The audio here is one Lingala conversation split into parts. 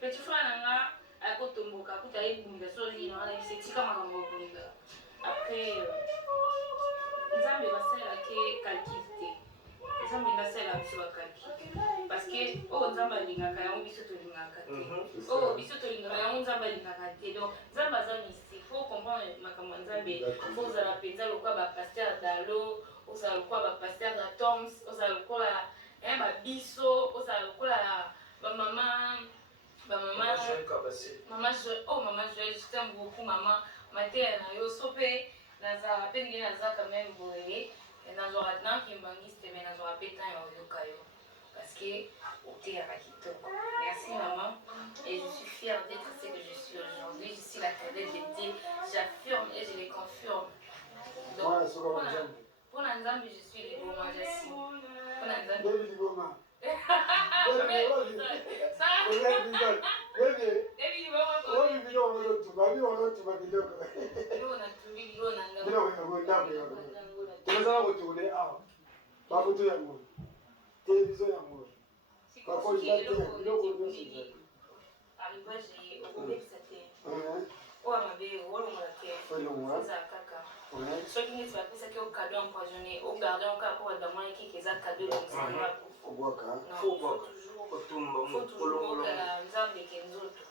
Petit frère nanga akotomboka akuta ebunda soni na wana bisetika makambo bunda après nzambe basalaki calcul te nzambe ndasala biso bakalcul parce que oyo nzambe alingaka yango biso tolingaka te oyo biso tolingaka yango nzambe alingaka te donc nzambe aza mystique faut comprendre makambo ya nzambe fo ozala mpenza lokola bapaster dalo ozala lokola bapaster ya toms ozala lokola babiso ozala lokola bamama maman Joël, je t'aime beaucoup maman matin na yo so pe naza pe ngi naza quand même boye nazora na kimbangiste mais nazora pe temps ya yoka yo parce que ote ya kitoko. Merci maman et je suis fière d'être ce que je suis aujourd'hui. Je suis la cadette de Dieu, j'affirme et je le confirme. Donc pour Nzambe je suis Liboma Jassi. Pour Nzambe Liboma. Soki neti bapesaki o cadeau empoisonné o garde encore pour adamana ki keza cadeau donc ça va faut toujours okala nzambe ke nzoto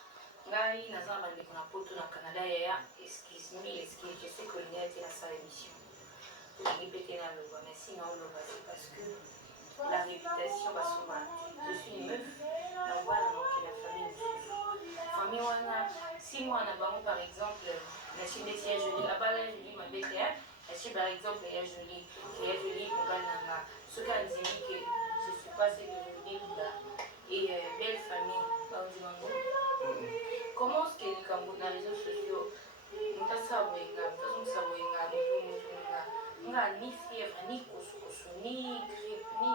ngai naza bandeko na poto na Canada yaya excuse je sais que l'inga était la salle émission olingi pete na loba mais sinon oloba c'est parce que la réputation basoma je suis une meuf na wana naokela famille wana si moi na bango par exemple nashi ndeti ya joli abala joli mabete ya nashi par exemple ya joli mobali nanga soki andimi ke je suis pas ce que je dis et belle famille baondi bango comment est-ce que likambo na réseaux sociaux mutasa boyenga mutazongisa boyenga mutunga nga ni fièvre ni kosokoso ni grippe ni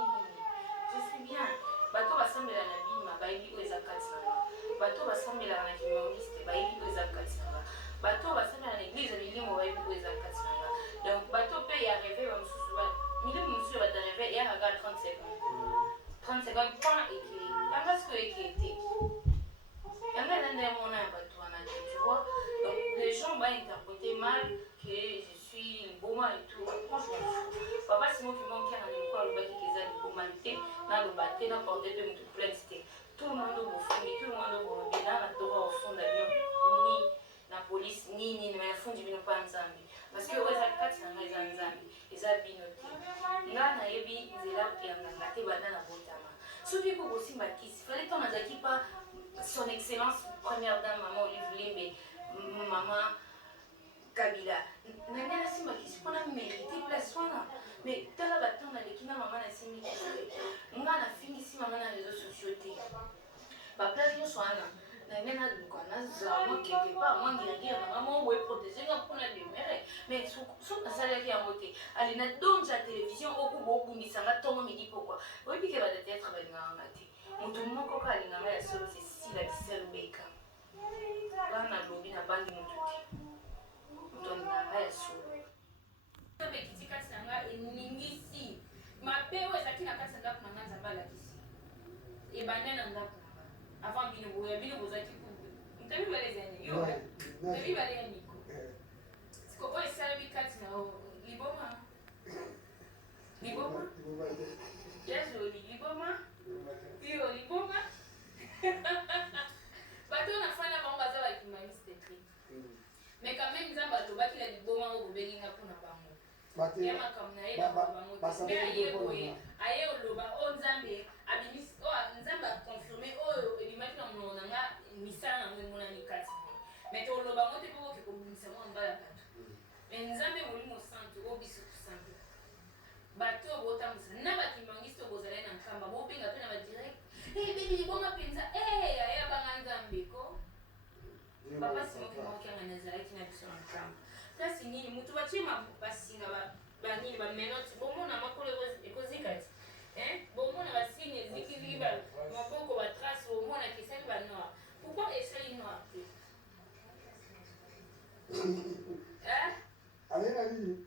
je suis bien bato basambela na bima bayebi oyo eza kati nanga bato basambelaka na kimangiste bayebi oyo eza kati nanga bato basambela na église milimo bayebi oyo eza kati nanga donc bato mpe ya rêve bamosusu milimo mosusu batareve eyakaka 30 secondes point ekei yanga sikoyo ekei te yanga elanda ya mona ya bato wana te tu vois donc les gens interpréter mal que je suis liboma et tout franchement papa simo kimonki na leko alobaki keza liboma te naloba te naporte mpe moto plainte te tout le monde bofungi tout le monde bolobi na droit ofunda bino ni na police nini na yafundi bino mpa nzambe parce que oyo eza kati na ngai eza nzambe eza bino te nga nayebi nzela ya nganga te banda na botama soki ko kosimba kisi fallait ntango nazalaki pa son excellence première dame maman Olive Limbe maman Kabila nanga nasimba kisi mpona mérite place wana mais tala batango naleki na mama nasimbi kisi te nga nafingisi mama na réseaux sociaux te baplace nyonso wana nanga naluka nazala mwa quelque part mwa ngirigire nanga mwa boye protégé nga mpona demere mais soki nasalaki yango te ali na donja télévision okuba obundisanga ntongo midi pokwa oyebi ke badateatre balinganga te moto moko ka alinganga ya solo cecilia biselbeka bana lobi na bangi moto te moto alinganga ya solo bekiti kati nanga eningisi mabe oyo ezalaki na kati ya ndako nanga nzambe alakisi ebande na ndako nanga avant bino boya bino bozalaki mtabi balezani yo mtabi bale ya niko siko oyo esalami kati na liboma jazoli liboma yo liboma bato nafana bango baza bakimaniste te mais quand même nzambe atobaki la liboma oyo bobelinga mpona bango ya makambo na ye na bango te aye boye aye oloba oyo nzambe abimisi oyo nzambe aconfirme oyo ebimaki na monoko nanga misala nango emonani kati mais toloba ngo te mpo oke kobimisa mwa mbala bato kambusa na bakimangisi to bozala na nkamba bobenga pe na ba direct baby libonga penza aya banga nzambeko papa simoki mokianga nazalaki na biso na nkamba kasi nini mutu bachima basinga banini bamenoti bomona makolo ekozikati bomona basigne zikiziki maboko batrace bomona kesali banoir pourquoi esali noir te alenga nini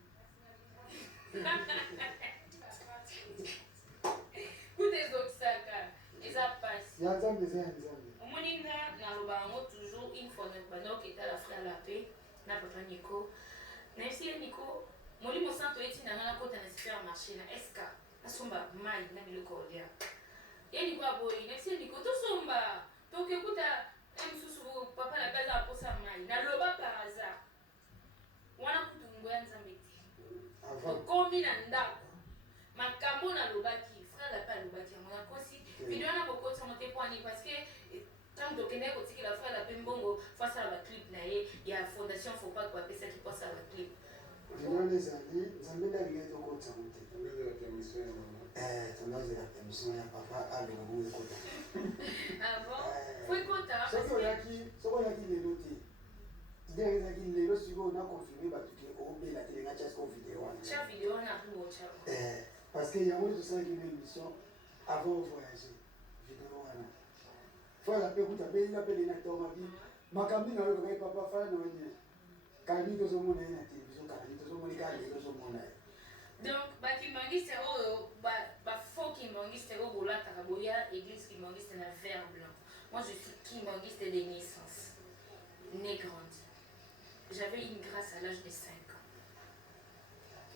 kutezokisaka eza pasi ya nzambe eza ya nzambe omoninga naloba yango toujours une fois bandoko etala frère la paix na papa Nico nayebisi ye Nico molimo santo etindanga nakota na supermarché na eska nasomba mai na biloko olia ye Nico aboyi nayebisi ye Nico tosomba tokekuta mosusu papa na baza aposa mai naloba par hasard wana kutu ngo ya nzambe te okomi na ndako makambo nalobaki frère la paix alobaki yango nakosi video wana bokoti yango te poani parce que ntango tokendaki kotikela frère la paix mbongo face à baclip na ye ya fondation faut pas bapesaki mposa ya baclip vinone ezali nzambe nde alingai tokota yango te tondazela permission ya papa alongo ekota fo ekota soki oyaki lelo te idée ezalaki lelo sikoyo na confirme bato ke obela te lenga tia siko video wana parce que yango nde tosalaki une émission avant voyager video wana fala mpe kuta belinga mpe lena tomabi makambi na oyo kokai papa fala na wanie kalani tozomona ye na télévision kalani tozomoni kaka lelo tozomona ye donc bakimangiste oyo bafaux kimangiste oyo bolataka boya église kimangiste na vert blanc moi je suis kimangiste de naissance né grandi j'avais une grâce à l'âge de 5 ans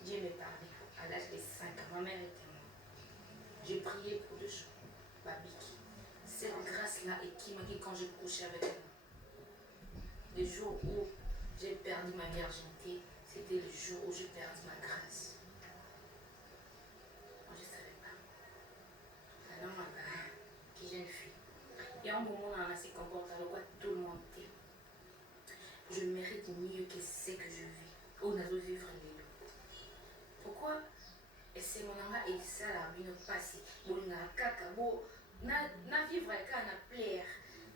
Dieu me parlait à l'âge de 5 ans ma mère était morte j'ai prié pour 2 jours babiki cette grâce-là est qui m'a dit quand j'ai couché avec moi. Le jour où j'ai perdu ma virginité, c'était le jour où j'ai perdu ma grâce. Moi, je ne savais pas. Alors, qui jeune fille. Il y a un moment où on se comporte alors que tout le monde dit. Je mérite mieux que ce que je vis. On a dû vivre les deux. Pourquoi? Et c'est mon amour et ça, la vie ne passe. Bon, on a caca, bon. Na vivre aka na plaire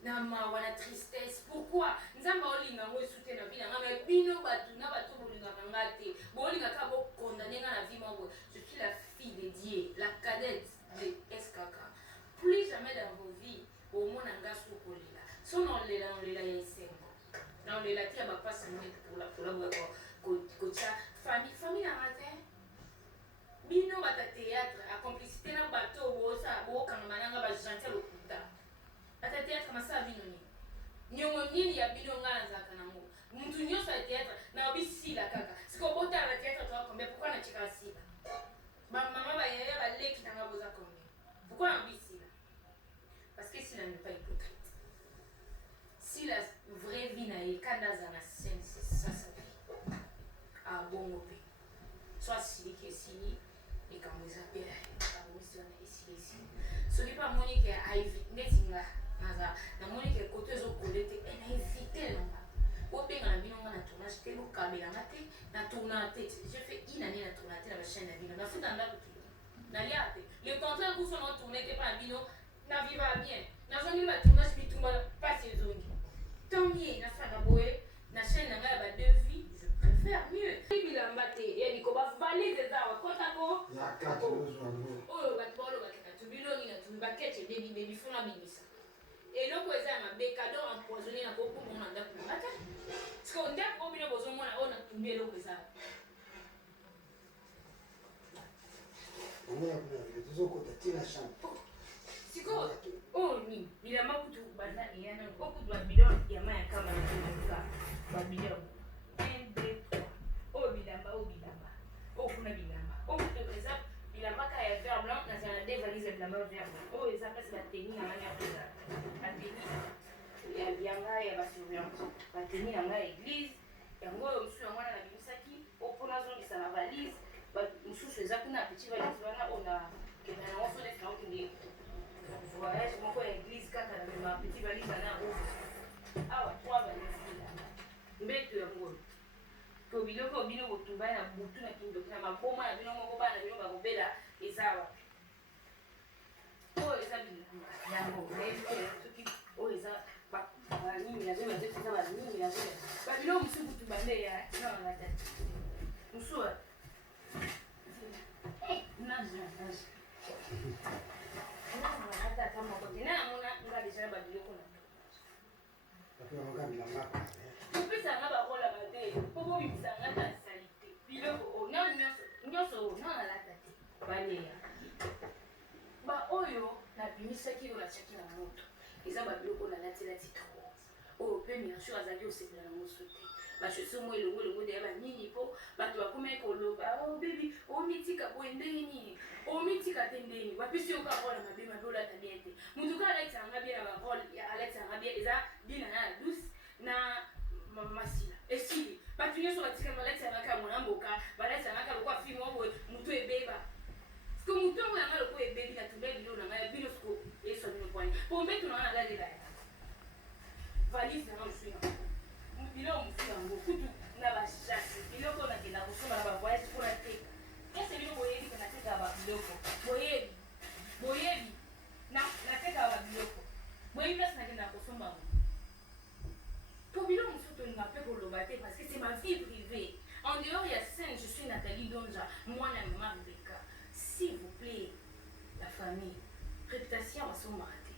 na mawa na tristesse pourquoi nzamba olinga ngo esute na bina ngame bino batu na batu bolinga ngate bolinga ka bo condamner na vie moko je suis la fille de Dieu la cadette de SKK plus jamais dans vos vies au monde nga sokolela so non lela ya isengo non lela ti ba passe minute pour la ko cha famille na matin bino bata théâtre a complicité na bato bosa bokanga mananga ba gentil lokuta bata théâtre masa bino ni nyongo nini ya bino ngala nzaka nango muntu nyoso ya théâtre na bisila kaka siko bota la théâtre to combien pourquoi na chika sila ba mama ba yaya ba leki na ngaboza combien pourquoi na bisila parce que sila n'est pas hypocrite si la vraie vie na ekanda za na scène c'est ça sa vie a bongo pe soit si que si et quand vous appelez quand vous êtes ici ce n'est pas Monique a évité nga naza na Monique côté zo collecté et na évité non au bien na bino na tournage te lo kabela ngate na tournage j'ai fait une année na tournage la chaîne na bino na futa ndako na liate le contrat ku so na tourner te pa bino na viva bien na zongi ba tournage bitumba pas ces zones tant mieux na fana boye na chaîne na nga ba devis je préfère mieux bilamba te yani ko ba valide za wa kota ko yakati ozwango oyo batu balo bakena tubilongi na tumbakete baby funa bimisa eloko eza mabe cadeau empoisonné na beaucoup mon anda ko ngata siko ndako bino bozo mona ona tumbi eloko eza on est à deux autres côtés la chambre siko oh ni bilamba kutu banda yana ko kutu ba bidon ya maya kama na kuka ba bidon 1 2 3 oh bilamba oh kuna bilamba oh kutu eza bilamba ka ya vert blanc na zana de valise bilamba vert blanc oh eza pasi ba tenue na mania kuza ba tenue ya bianga ya ba surveillance ba tenue na ma église yango yo musu yango na bimisaki opona zongisa na valise ba mususu eza kuna petit valise wana ona kena na oso de franc ndi voyage moko ya église kaka na ma petit valise na oso awa 3 valise mbeto yango to biloko bino botumba na butu na kindoki na maboma na bino moko bana bino bakobela eza wapi oyo eza biloko yango soki oyo eza banini nazo eza banini nazo babilo mosusu kutu bande ya nalata mosusu ata moko te namona nga deja babiloko na kopesanga bakola bate po bobibisanga ta salite biloko nyonso nanalata te baleya baoyo nabimisaki oyo natiaki na moto eza babiloko nalati trop oyo mpe miensur azalaki osepela nango so te bachaussure mo elongo deya banini mpo bato bakomai koloba o bebi omitika boye ndenge nini omitika te ndeni bapesi yo karole mabe mabe olata bien te motuka alatisanga bien na barole alatisanga bien eza bina na la douce na masila esili bato nyonso batikali balatisanga ka mwana mboka balatisanga ka lokwa fille moko boye motu ebeba parce que motu yango yanga lokwa ebebi na tumba biloko na ngai bino siko eswa bino poani po mbetu na nga nalalela ya valise nanga mosu yango biloko mosu yango kutu na bachase biloko nakenda kosomba na bavoyage mpo nateka ese bino boyebi ke natekaka babiloko boyebi natekaka babiloko boyebi place nakenda kosomba ngo po biloko mosu tolinga mpe koloba te parce que c'est ma vie privée en dehors ya scène je suis Nathalie Donja mwana ya mama Rebecca s'il vous plaît la famille réputation basombaka te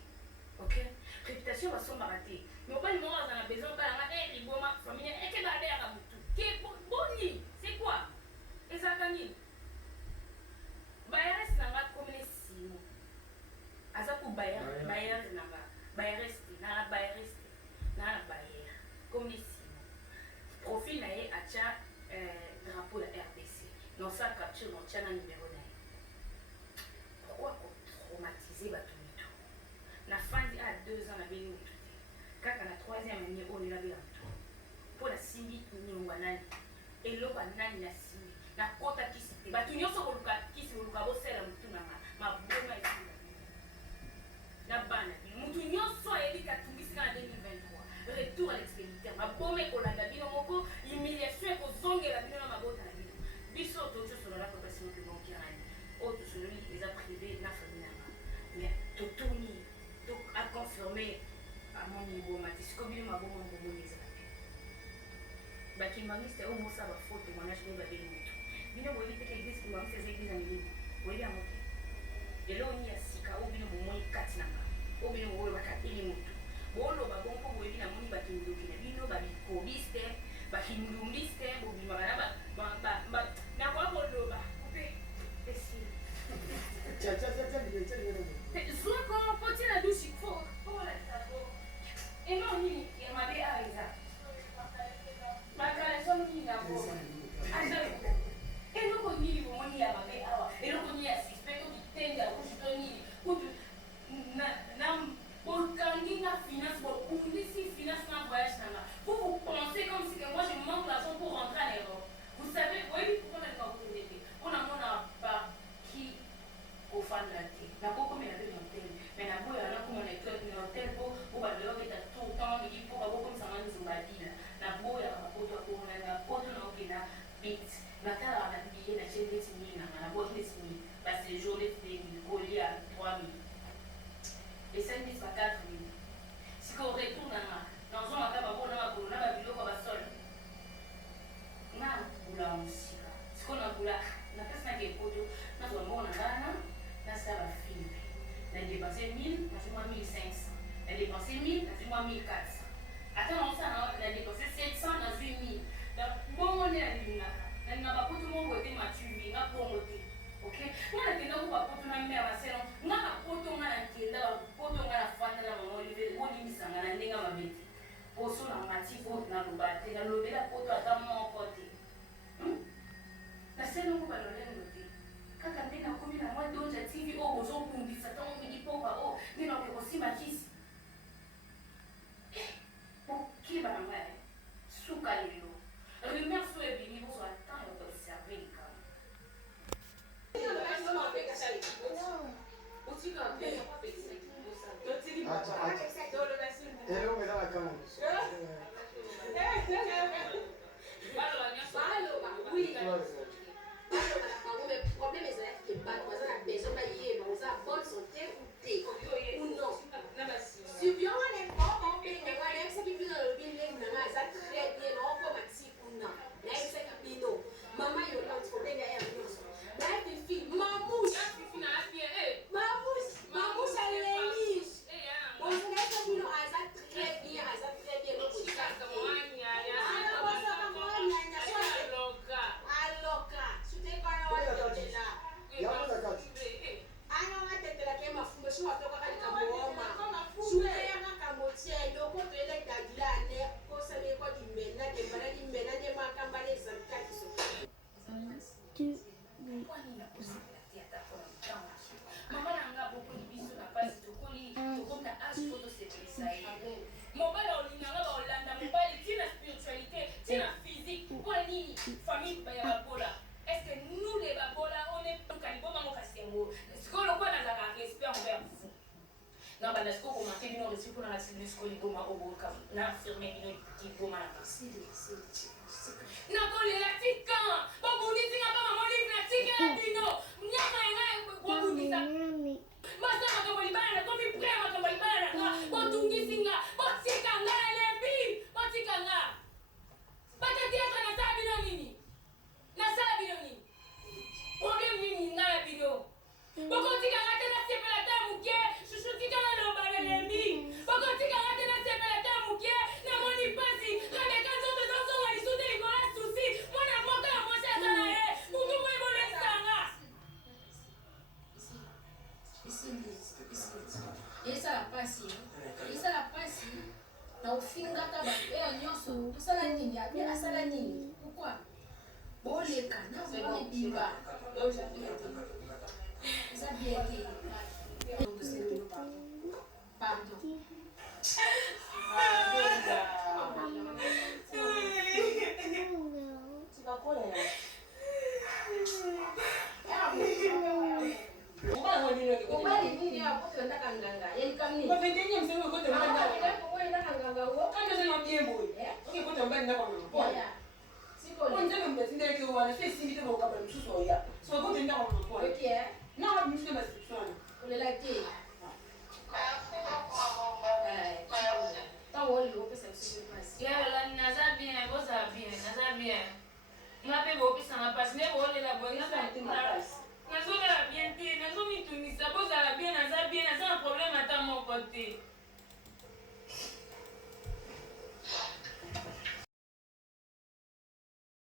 ok réputation basombaka te mobali moko aza na besoin otalanga liboma famille eke badeyaka motu ke boni c'est quoi ezalaka nini bayares nanga komine simo aza po bayares nanga bayares te nana bayares te nana bayere komine simo profil na ye atya drapeau ya RDC non sa capture notya na numéro na ye pourquoi kotraumatiser bato mitu nafandi a 2 ans na beni motu te kaka na 3e année oyo nabela motu mpo nasimbi ningwa nani eloko nani nasimbi nakota kisi te bato nyonso koluka kisi koluka bosala motu nanga maboma esila na bana bino motu nyonso ayebi katungisika na 2023 retour à l'expéditeur maboma ekolanda bino moko humiliation ekozongela bino na mabota na bino biso tozosolola kopasi moto bonkiani oyo tosololi eza privé na famille nanga mais totuni aconfirme amoni boma te siko bino maboma mbomoni ezala te bakimbangiste oyo mosala bafaux témoignage bino babeli motu bino boyebi teke église kimbangiste eza église ya milimo boyebi yango te elo oni ya sika oyo bino bomoni kati nanga oyo bino oyo bakateli motu boloba bongo boyebi namoni bakindoki na bino babikobiste bakindungiste bobimaka na nakoya koloba kupe esili zwako potina dushi folatako eno nini ya mabe aiza bakaleso nini nako azako eloko nini bomoni ya mabe awa eloko nini ya suspect okitende ya kushito nini kutu na bokangi na finance bokundisi finance na voyage nanga vous pensez comme si que moi je manque l'argent pour rentrer à l'Europe vous savez voyez pourquoi na kakundete mpona mona baki kofanda te nakokomela mpe na hotel mais naboya nakoma na hotel po balobeta tout temps midi mpo bakokomisanga nzumbadila naboyaka bapoto akomana bapoto naokenda bit natalaka na billet na tie ndeti mili nanga naboya ndeti mili basejour ndeti 2000 kolia 3000 esali ndeti ba 4000 siko retour nanga nazomaka babona makolo na babiloko basolo nga nakula mosika siko nakula napesi nake epoto nazwa mbongo na ngana nasala bafilme na dépense 1000 nazimwa 1500 na dépense 1000 nazimwa 1400 ata naosala na dépense 700 nazwi 1000 bongo nde nalingaka bapoto moko ete matuvi nga bongo te ok nga nakenda ko bapoto na mare maselo nga bapoto nga nakenda bapoto nga nafanda na mama olive bolimisanga na ndenge mabete poso na mati poto naloba te nalobela poto ata moko te naselongo balolendo te kaka nde nakomi na mwa Donja TV oyo bozokundisa ntango mingi poka oyo nde nakoki kosimba kisi pokeba na ngai suka lelo problème est que la personne a bonne santé ou non. Si bien on est bon, on peut aller ce qui vient dans le building, ça très bien, on peut maxi kuna. Là, c'est qui pino. Maman, il y a un problème derrière nous. Là, Fifi, mamouche. Mamouche, elle est riche. On se laisse comme nous, ça très bien, famille Babola. Est-ce que nous les Babola, on est plus calibres dans mon castembo? Est-ce que le quoi n'a pas respect envers vous? Non, bah, est-ce que vous m'avez dit non, c'est pour la cellule scoliboma au bout, n'a affirmé qui vous m'a passé. Non, quand les latican, bon, vous dites que maman livre la tique à Dino, nyama vous dites ça. Masa makambalibana, comme il prend makambalibana, bon, tungi singa, bon, tikanga, lebi, bon, tikanga. Patati yako na sabi na nini? Na sabi na nini? Problem nini na bino? Boko tika ngate na sepela ta muke, shushu tika na lobale lembi. Boko tika ngate na sepela ta muke, na moni pasi, kande kanzo to zozo wali sute likola susi. Mwana moka ya mosha sana mutu mwe bole sanga. Esa la pasi. Na ufinga kaba nyoso usala nini abia asala nini pourquoi boleka na vole bimba ça bien été pardon tu vas quoi là Umali nini hapo tunataka nganga yani kama nini Wapendenye mseme kote mbanda. Kama sema biembo. Oke kote mbanda kwa mpo. Siko Kwa nzeme mtatinde ke wana fe simite kwa kabla msusu oya. So kote nda kwa mpo. Okay. Na wa msusu basi sana. Ule laki. Tawo le opesa msusu basi. Ya la naza bien, boza bien. Ngape bo pesa na passe ne bo le la bonne na passe. Nazo la bien te, nazo mitunisa boza la bien, naza un problème à ta mon côté.